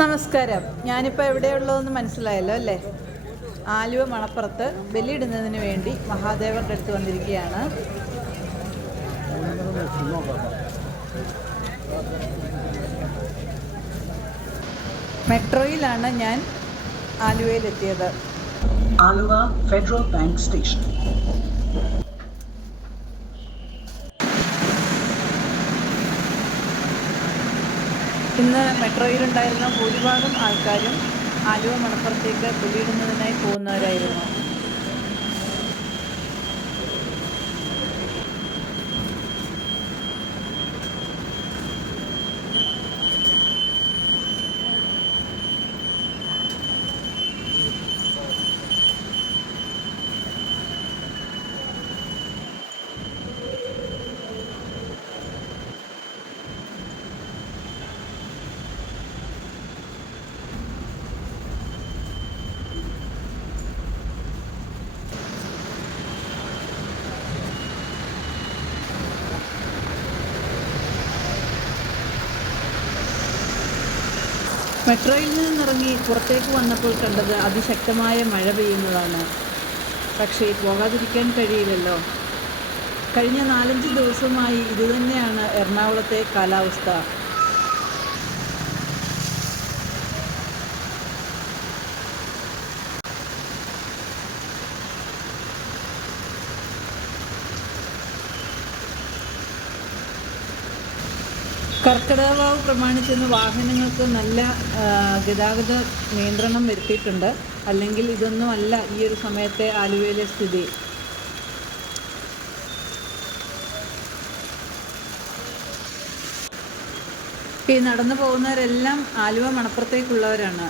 നമസ്കാരം. ഞാനിപ്പോൾ എവിടെയുള്ളതെന്ന് മനസ്സിലായല്ലോ അല്ലേ? ആലുവ മണപ്പുറത്ത് ബലിയിടുന്നതിന് വേണ്ടി മഹാദേവരുടെ അടുത്ത് വന്നിരിക്കുകയാണ്. മെട്രോയിലാണ് ഞാൻ ആലുവയിലെത്തിയത്. Aluva Federal Bank Station. ഇന്ന് മെട്രോയിലുണ്ടായിരുന്ന ഭൂരിഭാഗം ആൾക്കാരും ആലുവ മണപ്പുറത്തേക്ക് കുടിയിടുന്നതിനായി പോകുന്നവരായിരുന്നു. മെട്രോയിൽ നിന്നിറങ്ങി പുറത്തേക്ക് വന്നപ്പോൾ കണ്ടത് അതിശക്തമായ മഴ പെയ്യുന്നതാണ്. പക്ഷേ പോകാതിരിക്കാൻ കഴിയില്ലല്ലോ. കഴിഞ്ഞ നാലഞ്ച് ദിവസമായി ഇതുതന്നെയാണ് എറണാകുളത്തെ കാലാവസ്ഥ. കർക്കിടകവാവ് പ്രമാണിച്ചെന്ന് വാഹനങ്ങൾക്ക് നല്ല ഗതാഗത നിയന്ത്രണം വരുത്തിയിട്ടുണ്ട്. അല്ലെങ്കിൽ ഇതൊന്നും അല്ല ഈ ഒരു സമയത്തെ ആലുവയിലെ സ്ഥിതി. ഈ നടന്നു പോകുന്നവരെല്ലാം ആലുവ മണപ്പുറത്തേക്കുള്ളവരാണ്.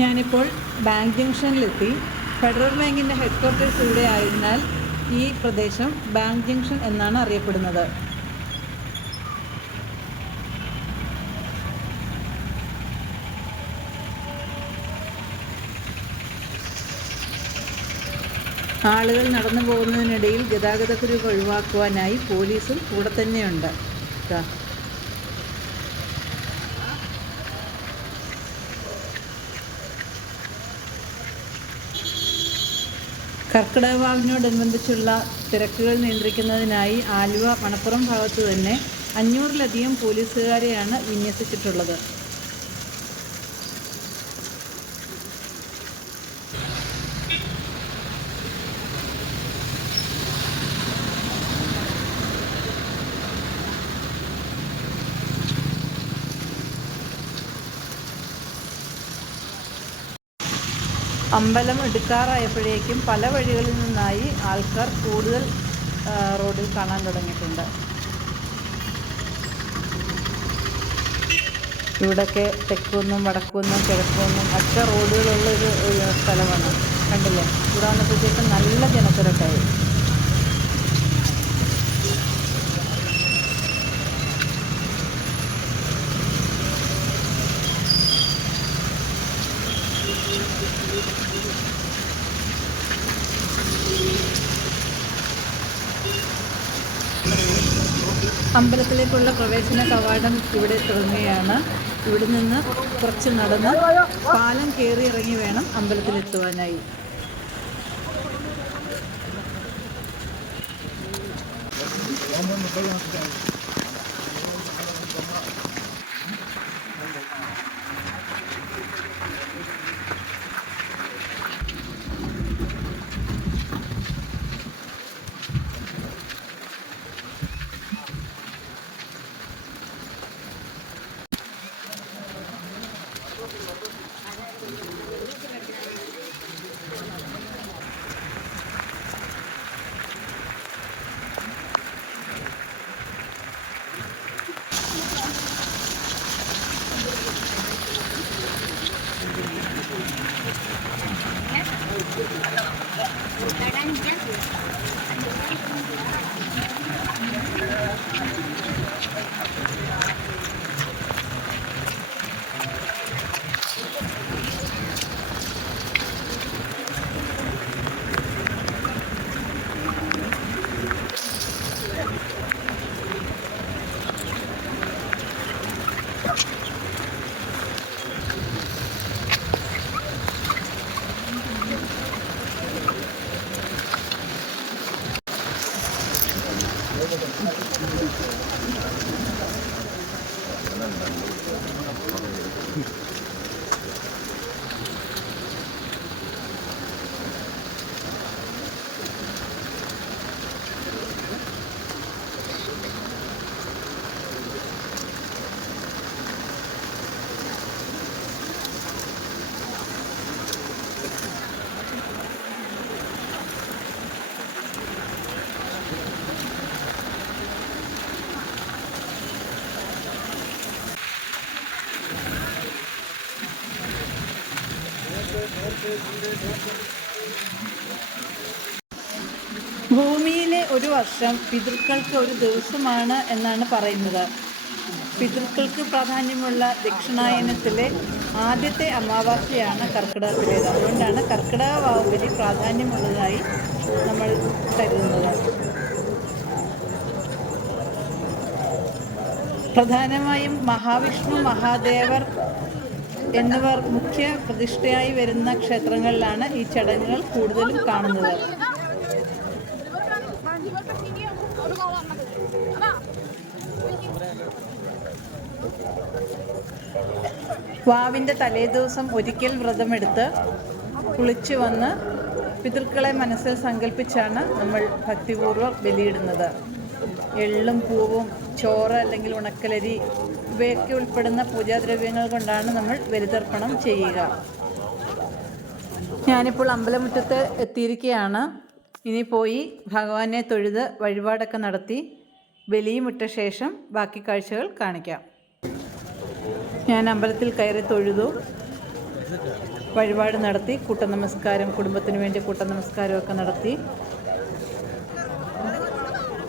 ഞാനിപ്പോൾ ബാങ്ക് ജംഗ്ഷനിലെത്തി. ഫെഡറൽ ബാങ്കിന്റെ ഹെഡ് ക്വാർട്ടേഴ്സ് ഇവിടെ ആയതിനാൽ ഈ പ്രദേശം ബാങ്ക് ജംഗ്ഷൻ എന്നാണ് അറിയപ്പെടുന്നത്. ആളുകൾ നടന്നു പോകുന്നതിനിടയിൽ ഗതാഗതക്കുരുക്ക് ഒഴിവാക്കുവാനായി പോലീസും കൂടെ തന്നെയുണ്ട്. കർക്കിടകവാവിനോടനുബന്ധിച്ചുള്ള തിരക്കുകൾ നിയന്ത്രിക്കുന്നതിനായി ആലുവ മണപ്പുറം ഭാഗത്ത് തന്നെ അഞ്ഞൂറിലധികം പോലീസുകാരെയാണ് വിന്യസിച്ചിട്ടുള്ളത്. അമ്പലം എടുക്കാറായപ്പോഴേക്കും പല വഴികളിൽ നിന്നായി ആൾക്കാർ കൂടുതൽ റോഡിൽ കാണാൻ തുടങ്ങിയിട്ടുണ്ട്. ഇവിടൊക്കെ തെക്കുന്നും വടക്കുന്നും കിഴക്കുന്നും ഒറ്റ റോഡുകളുള്ള ഒരു സ്ഥലമാണ്. കണ്ടില്ലേ? ഇവിടെ വന്നപ്പോഴത്തേക്കും നല്ല ജനത്തിരക്കായി. കോളേജിലേക്കുള്ള പ്രവേശന കവാടം ഇവിടെ തുടങ്ങുകയാണ് ഇവിടെ നിന്ന് കുറച്ച് നടന്ന് പാലം കയറി ഇറങ്ങി വേണം അമ്പലത്തിലെത്തുവാനായി വർഷം പിതൃക്കൾക്ക് ഒരു ദിവസമാണ് എന്നാണ് പറയുന്നത്. പിതൃക്കൾക്ക് പ്രാധാന്യമുള്ള ദക്ഷിണായനത്തിലെ ആദ്യത്തെ അമാവാസ്യയാണ് കർക്കിടകത്തിലേത് അതുകൊണ്ടാണ് കർക്കിടക വാവുബലി പ്രാധാന്യമുള്ളതായി നമ്മൾ കരുതുന്നത്. പ്രധാനമായും മഹാവിഷ്ണു മഹാദേവർ എന്നിവർ മുഖ്യ പ്രതിഷ്ഠയായി വരുന്ന ക്ഷേത്രങ്ങളിലാണ് ഈ ചടങ്ങുകൾ കൂടുതലും കാണുന്നത്. വാവിന്റെ തലേദിവസം ഒരിക്കൽ വ്രതമെടുത്ത് കുളിച്ചു വന്ന് പിതൃക്കളെ മനസ്സിൽ സങ്കല്പിച്ചാണ് നമ്മൾ ഭക്തിപൂർവം ബലിയിടുന്നത്. എള്ളും പൂവും ചോറ് അല്ലെങ്കിൽ ഉണക്കലരി ഇവയൊക്കെ ഉൾപ്പെടുന്ന പൂജാദ്രവ്യങ്ങൾ കൊണ്ടാണ് നമ്മൾ ബലിതർപ്പണം ചെയ്യുക. ഞാനിപ്പോൾ അമ്പലമുറ്റത്ത് എത്തിയിരിക്കുകയാണ് ഇനി പോയി ഭഗവാനെ തൊഴുത് വഴിപാടൊക്കെ നടത്തി ബലിയും ഇട്ട ശേഷം ബാക്കി കാഴ്ചകൾ കാണിക്കാം. ഞാൻ അമ്പലത്തിൽ കയറി തൊഴുതു. വഴിപാട് നടത്തി കൂട്ട നമസ്കാരം കുടുംബത്തിന് വേണ്ടി കൂട്ട നമസ്കാരമൊക്കെ നടത്തി.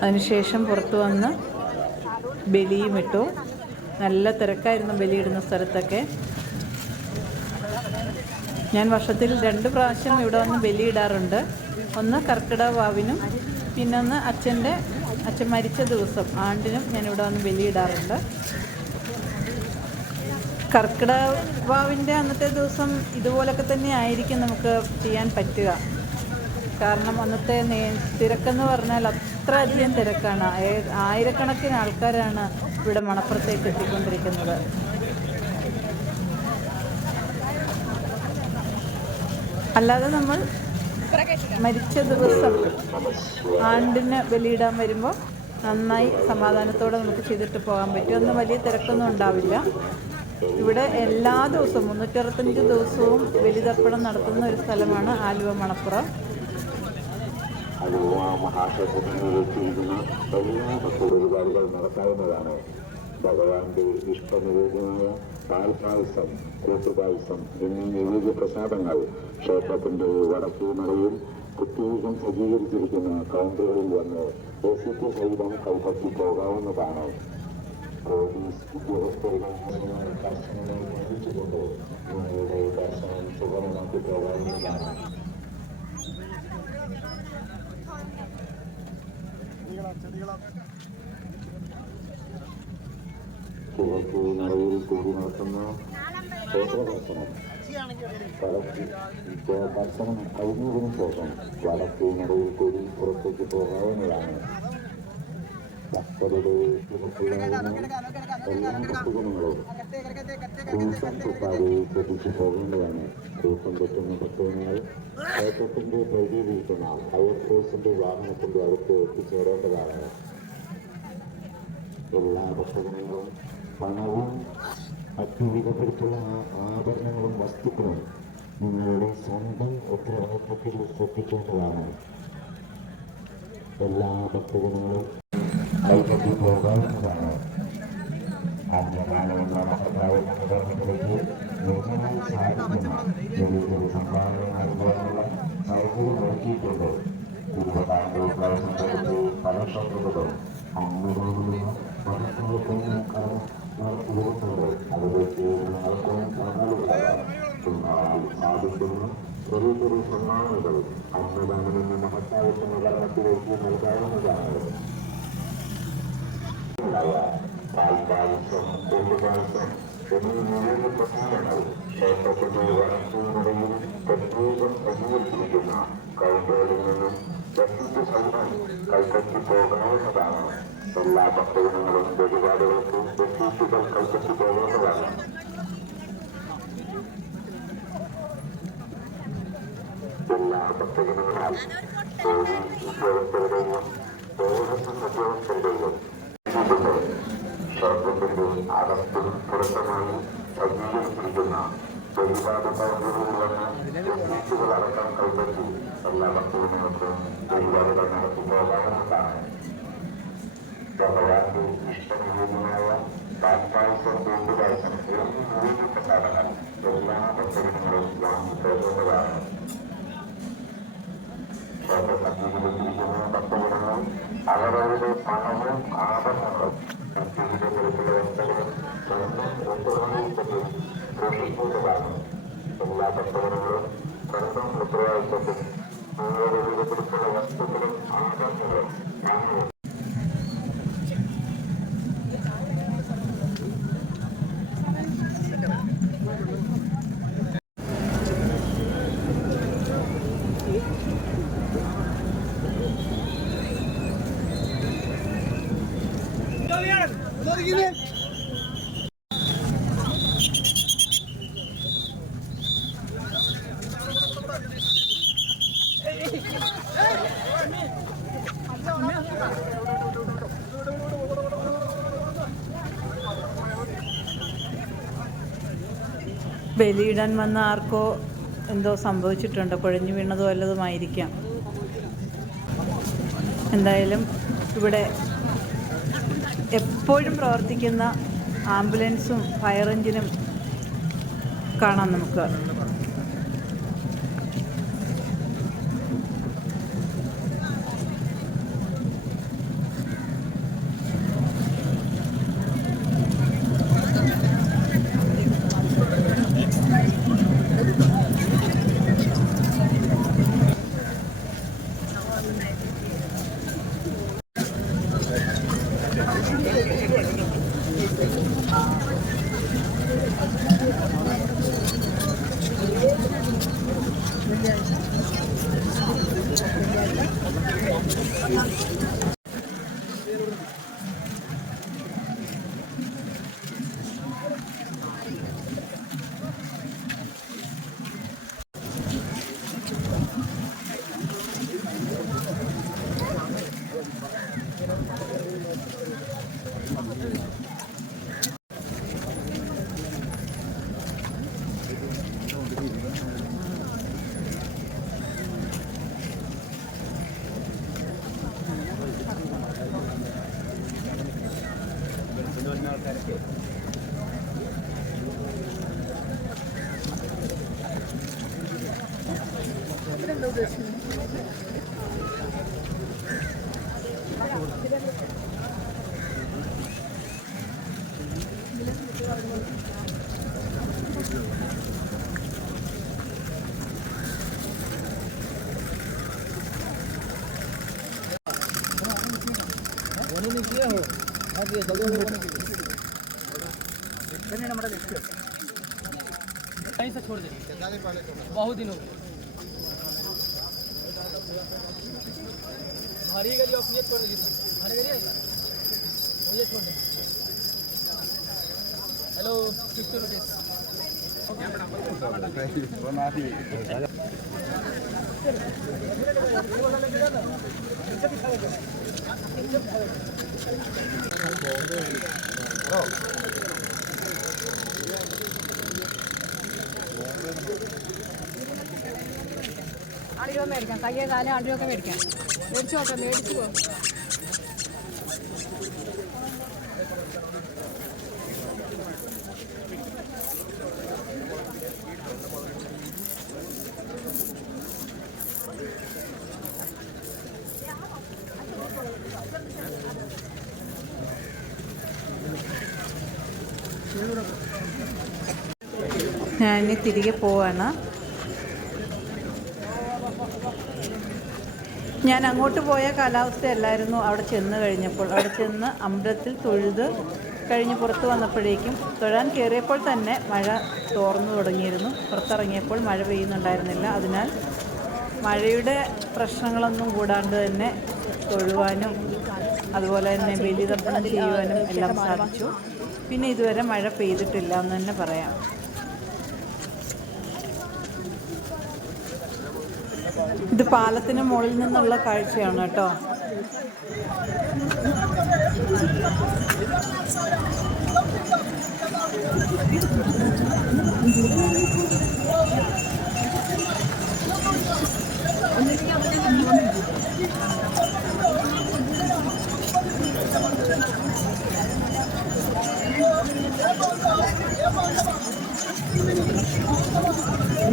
അതിനുശേഷം പുറത്തു വന്ന് ബലിയും ഇട്ടു. നല്ല തിരക്കായിരുന്നു ബലിയിടുന്ന സ്ഥലത്തൊക്കെ. ഞാൻ വർഷത്തിൽ രണ്ട് പ്രാവശ്യം ഇവിടെ വന്ന് ബലിയിടാറുണ്ട്. ഒന്ന് കർക്കിടക വാവിനും പിന്നൊന്ന് അച്ഛന്റെ അച്ഛൻ മരിച്ച ദിവസം ആണ്ടിനും ഞാൻ ഇവിടെ വന്ന് ബലിയിടാറുണ്ട്. കർക്കിടക വാവിന്റെ അന്നത്തെ ദിവസം ഇതുപോലൊക്കെ തന്നെ ആയിരിക്കും നമുക്ക് ചെയ്യാൻ പറ്റുക. കാരണം അന്നത്തെ നേ തിരക്കെന്ന് പറഞ്ഞാൽ അത്ര അധികം തിരക്കാണ്. ആയ- ആയിരക്കണക്കിന് ആൾക്കാരാണ് ഇവിടെ മണപ്പുറത്തേക്ക് എത്തിക്കൊണ്ടിരിക്കുന്നത്. അല്ലാതെ നമ്മൾ മരിച്ച ദിവസം ആണ്ടിന് ബലിയിടാൻ വരുമ്പോൾ നന്നായി സമാധാനത്തോടെ നമുക്ക് ചെയ്തിട്ട് പോകാൻ പറ്റും. ഒന്നും വലിയ തിരക്കൊന്നും ഉണ്ടാവില്ല. ഇവിടെ എല്ലാ ദിവസവും മുന്നൂറ്ററുപത്തഞ്ച് ദിവസവും ബലിതർപ്പണം നടത്തുന്ന ഒരു സ്ഥലമാണ് ആലുവ മണപ്പുറം. നടത്താവുന്നതാണ് ഭഗവാന്റെ ഇഷ്ടനിവേദ്യമായ പാൽപായസം കൂട്ടുപായസം എന്നീ നിവേദ്യ പ്രസാദങ്ങൾ ക്ഷേത്രത്തിന്റെ വടക്കേ നടയിൽ പ്രത്യേകം സജ്ജീകരിച്ചിരിക്കുന്ന കൗണ്ടറുകളിൽ വന്ന് രസീറ്റ് സഹിതം കൈപ്പറ്റി പോകാവുന്നതാണ്. പോലീസ് ഉദ്യോഗസ്ഥരുടെ കർശനമായി പാലിച്ചുകൊണ്ട് നിങ്ങളുടെ ദർശനം സുഗമമാക്കി പോകാവുന്നതാണ് കിഴക്ക് നടയിൽ കൂടി നടത്തുന്ന ക്ഷേത്രദർശനം ദർശനം കഴിഞ്ഞതിനു ശേഷം വടക്കേ നടയിൽ കൂടി പുറത്തേക്ക് പോകാവുന്നതാണ്. തിരക്കുള്ളതിനാൽ എല്ലാ ഭക്തജനങ്ങളും കൂട്ടം കൂട്ടാതെ ശ്രദ്ധിച്ചു പോകേണ്ടതാണ് കൂട്ടം തെറ്റുന്ന ഭക്തജനങ്ങൾ ക്ഷേത്രത്തിന്റെ പരിധിയിലിരിക്കുന്ന ഫയർഫോഴ്സിന്റെ വാഹനത്തിന്റെ അടുത്ത് എത്തിച്ചേരേണ്ടതാണ് എല്ലാ ഭക്തജനങ്ങളും പണവും മറ്റു വിധത്തിലുള്ള ആഭരണങ്ങളും വസ്തുക്കളും നിങ്ങളുടെ സ്വന്തം ഉത്തരവാദിത്വത്തിൽ ശ്രദ്ധിക്കേണ്ടതാണ് എല്ലാ ഭക്തജനങ്ങളും കൈപ്പറ്റി പോകാവുന്നതാണ് അന്യകാലമെന്ന മഹത്തായ സംഘടനകളിലേക്ക് നിജമായി സാധിക്കുന്ന ചെറിയ ചെറിയ സംഭാവന നൽകാനുള്ള സൗകര്യം ഒരുക്കിയിട്ടുണ്ട് ഇരുപതാണ്ട് പ്രവർത്തനത്തിൽ കൊണ്ടുപായസം എന്നീ നിരവധി പ്രധാനങ്ങൾ ക്ഷേത്രത്തിന്റെ വടക്കുനടയിൽ പ്രത്യേകം സജ്ജീകരിച്ചിരിക്കുന്ന കൗണ്ടറിൽ നിന്നും രസീത് സഹിതം കൈപ്പറ്റി പോകാവുന്നതാണ് എല്ലാ ഭക്തജനങ്ങളും വഴിപാടുകൾക്ക് രസീതുകൾ കൈപ്പറ്റി പോകേണ്ടതാണ് എല്ലാ ഭക്തജനങ്ങളാൽ പോലീസ് ഉദ്യോഗസ്ഥരുടെയും ദേവസ്വം ഉദ്യോഗസ്ഥരുടെയും രസീതുകൾ ക്ഷേത്രത്തിന്റെ അകത്തും പുറത്തുമായി സജ്ജീകരിച്ചിരിക്കുന്ന വഴിപാട് പരമ്പരയിൽ വന്ന് രസീതുകളടക്കം കൈപ്പറ്റി എല്ലാ ഭക്തജനങ്ങൾക്കും വഴിപാടുകൾ നടത്തി പോകാവുന്നതാണ് ഭഗവാന്റെ ഇഷ്ടനിവേദ്യമായ താത്കാലിക കൂട്ടുകാഴ്ച നിവേദ്യപ്പെട്ടാണ് എല്ലാ ഭക്തജനങ്ങളും വാങ്ങി പോകേണ്ടതാണ് ക്ഷേത്ര സജ്ജീകരിച്ചിരിക്കുന്ന ഭക്തജനങ്ങൾ അവരവരുടെ പണവും ആഭരണങ്ങളും ಶ್ರೀ ബലിയിടാൻ വന്ന ആർക്കോ എന്തോ സംഭവിച്ചിട്ടുണ്ട്? കുഴഞ്ഞു വീണതോ വല്ലതുമായിരിക്കാം എന്തായാലും ഇവിടെ എപ്പോഴും പ്രവർത്തിക്കുന്ന ആംബുലൻസും ഫയർ എഞ്ചിനും കാണാം നമുക്ക്. कहीं से छोड़ दे बहुत दिन हो गए। हरी गली अपनी छोड़ हरी गली मुझे छोड़ दे। हेलो फिफ्टी रुपीज़ കയ്യേ കാലം അടിയൊക്കെ മേടിക്കാം. മേടിച്ചോട്ടെ മേടിച്ചു പോ. ഞാൻ തിരികെ പോവാണ്. ഞാൻ അങ്ങോട്ട് പോയ കാലാവസ്ഥയല്ലായിരുന്നു അവിടെ ചെന്ന് കഴിഞ്ഞപ്പോൾ. അവിടെ ചെന്ന് അമ്പലത്തിൽ തൊഴുത് കഴിഞ്ഞ് പുറത്ത് വന്നപ്പോഴേക്കും തൊഴാൻ കയറിയപ്പോൾ തന്നെ മഴ തോർന്നു തുടങ്ങിയിരുന്നു. പുറത്തിറങ്ങിയപ്പോൾ മഴ പെയ്യുന്നുണ്ടായിരുന്നില്ല. അതിനാൽ മഴയുടെ പ്രശ്നങ്ങളൊന്നും കൂടാണ്ട് തന്നെ തൊഴുവാനും അതുപോലെ തന്നെ ബലിതർപ്പണം ചെയ്യുവാനും എല്ലാം സാധിച്ചു. പിന്നെ ഇതുവരെ മഴ പെയ്തിട്ടില്ല എന്ന് തന്നെ പറയാം. ഇത് പാലത്തിന് മുകളിൽ നിന്നുള്ള കാഴ്ചയാണ് കേട്ടോ.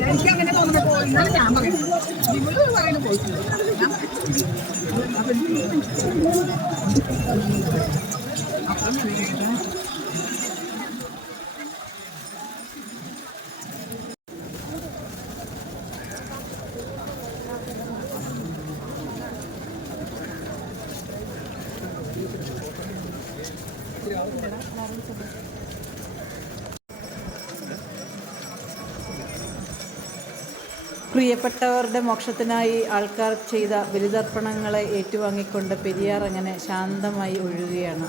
എനിക്ക് അങ്ങനെ തോന്നുന്നു ഞാൻ പറയുന്നത് ഇവൾ പറയുന്നത് പ്രിയപ്പെട്ടവരുടെ മോക്ഷത്തിനായി ആൾക്കാർ ചെയ്ത ബലിതർപ്പണങ്ങളെ ഏറ്റുവാങ്ങിക്കൊണ്ട് പെരിയാർ അങ്ങനെ ശാന്തമായി ഒഴുകുകയാണ്.